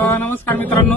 तर नमस्कार मित्रांनो,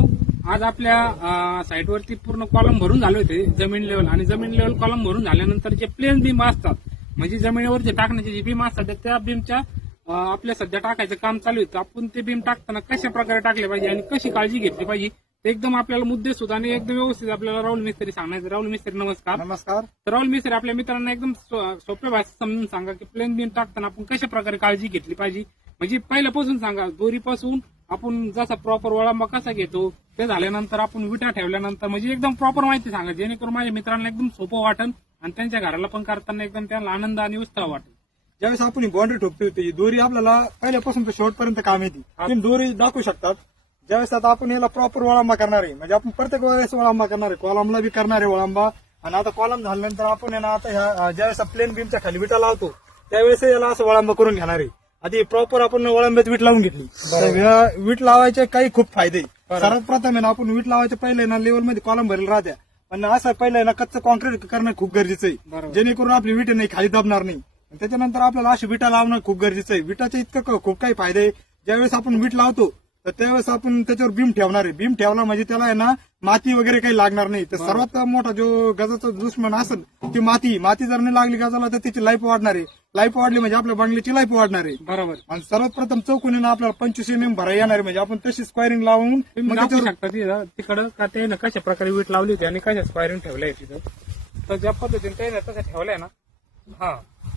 आज आपल्या साईटवरती पूर्ण कॉलम भरून झाले होते जमीन लेवल. आणि जमीन लेवल कॉलम भरून झाल्यानंतर जे प्लेन बीम असतात, म्हणजे जमिनीवर जे टाकण्याचे जे बीम असतात, त्या बीमच्या आपल्या सध्या टाकायचं काम चालू आहे. आपण ते बीम टाकताना कशा प्रकारे टाकले पाहिजे आणि कशी काळजी घेतली पाहिजे ते एकदम आपल्याला मुद्दे सुद्धा आणि एकदम व्यवस्थित आपल्याला राहुल मिस्त्री सांगायचं. राहुल मिस्त्री नमस्कार. नमस्कार. तर राहुल मिस्त्री, आपल्या मित्रांना एकदम सोप्या भाषेत समजून सांगा की प्लेन बीम टाकताना आपण कशा प्रकारे काळजी घेतली पाहिजे. म्हणजे पहिल्यापासून सांगा, दोरीपासून आपण जसा प्रॉपर वळंबा कसा घेतो ते झाल्यानंतर आपण विटा ठेवल्यानंतर म्हणजे एकदम प्रॉपर माहिती सांगा, जेणेकरून माझ्या मित्रांना एकदम सोपं वाटेल आणि त्यांच्या घराला पण करताना एकदम त्यांना आनंद आणि उत्साह वाटेल. ज्यावेळेस आपण बाउंड्री ठोकतो ती दोरी आपल्याला पहिल्यापासून शेवटपर्यंत काम येते. तुम्ही दोरी दाखवू शकतात. ज्यावेळेस आता आपण याला प्रॉपर वळंबा करणार आहे, म्हणजे आपण प्रत्येक वेळेस वळंबा करणार आहे, कॉलमला बी करणार आहे वळंबा. आणि आता कॉलम झाल्यानंतर आपण ना आता ह्या ज्यावेळेस प्लेन बीमच्या खाली विटा लावतो त्यावेळेस याला असं वळंबा करून घेणार आहे. आधी प्रॉपर आपण वळंब्यात वीट लावून घेतली. तर वीट लावायचे काही खूप फायदे. सर्वात प्रथम आहे ना, आपण वीट लावायचे पहिले ना लेवल मध्ये कॉलम भरेल राहत्या, पण असं पहिलं ना कच्चं कॉन्क्रीट करणं खूप गरजेचं आहे, जेणेकरून आपली विट नाही खाली दबणार नाही. त्याच्यानंतर आपल्याला अशी विटा लावणं खूप गरजेचं आहे. विटाचे इतकं खूप काही फायदे आहे. ज्यावेळेस आपण वीट लावतो तर त्यावेळेस आपण त्याच्यावर बीम ठेवणार आहे. बीम ठेवला म्हणजे त्याला आहे ना माती वगैरे काही लागणार नाही. तर सर्वात मोठा जो गजाचा दुश्मन असेल ती माती जर नाही लागली गजाला तर त्याची लाईफ वाढणार आहे. लाईफ वाढली म्हणजे आपल्या बंगल्याची लाईफ वाढणार आहे. बरोबर. आणि सर्वात प्रथम चौकोनीनं आपल्याला 25 mm भरा येणार आहे. म्हणजे आपण तशी स्क्वायरिंग लावून दाखवू शकता तिकडं का ते कशा प्रकारे वीट लावली होती आणि कशा स्क्वायरिंग ठेवलंय तिथं. तर ज्या पद्धतीने त्याने तसं ठेवलंय ना, हा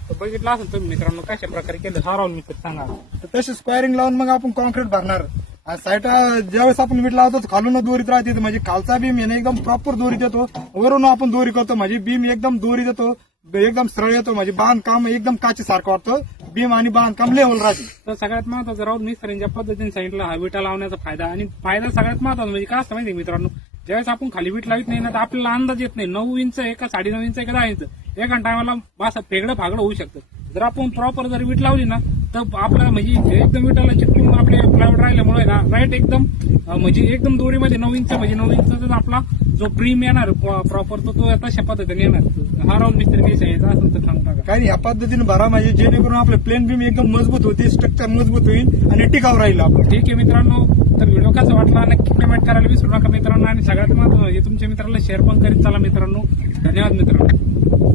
तर बघितलं असेल तुम्ही मित्रांनो कशा प्रकारे केलं. हा राहुल मित्र सांगा. तर तशी स्क्वायरिंग लावून मग आपण कॉन्क्रीट भरणार. आणि साईड ज्यावेळेस आपण वीट लावतो खालून दोरीत राहते, म्हणजे खालचा बीम याने एकदम प्रॉपर दोरी देतो, वरून आपण दोरी करतो म्हणजे बीम एकदम दोरी देतो, एकदम सरळ येतो, म्हणजे बांधकाम एकदम काचेसारखं वाटतं. बीम आणि बांधकाम लेवल राहते. तर सगळ्यात महत्वाचं राहुल मिस्त्रींनी ज्या पद्धतीने सांगितलं हा विटा लावण्याचा फायदा. आणि फायदा सगळ्यात महत्वाचा म्हणजे काय असतं माहिती मित्रांनो, ज्यावेळेस आपण खाली वीट लावित नाही ना तर आपल्याला अंदाज येत नाही 9 इंच आहे का 9.5 इंच आहे का 10 इंच. एका टायमाला असं फेगडं फागडं होऊ शकतं. जर आपण प्रॉपर जर वीट लावली ना तर आपल्याला म्हणजे एकदम विटाला चिटकून आपले प्लायवूड राहिल्यामुळे ना राईट एकदम म्हणजे एकदम दोरीमध्ये 9 इंच म्हणजे 9 इंच आपला जो ब्रीम येणार प्रॉपर तो तशा पद्धतीने येणार. हा राहुल मिस्त्री काही सांगायचा असेल तर सांगता का? काही ह्या पद्धतीने भरा म्हणजे जेणेकरून आपले प्लेन बीम एकदम मजबूत होते, स्ट्रक्चर मजबूत होईल आणि टिकाऊ राहील. आपण ठीक आहे मित्रांनो, तर व्हिडिओ कसा वाटला नक्की कमेंट करायला विसरू नका मित्रांनो. आणि सगळ्यात महत्त्वाचं तुमच्या मित्राला शेअर पण करीत चला मित्रांनो. धन्यवाद मित्रांनो.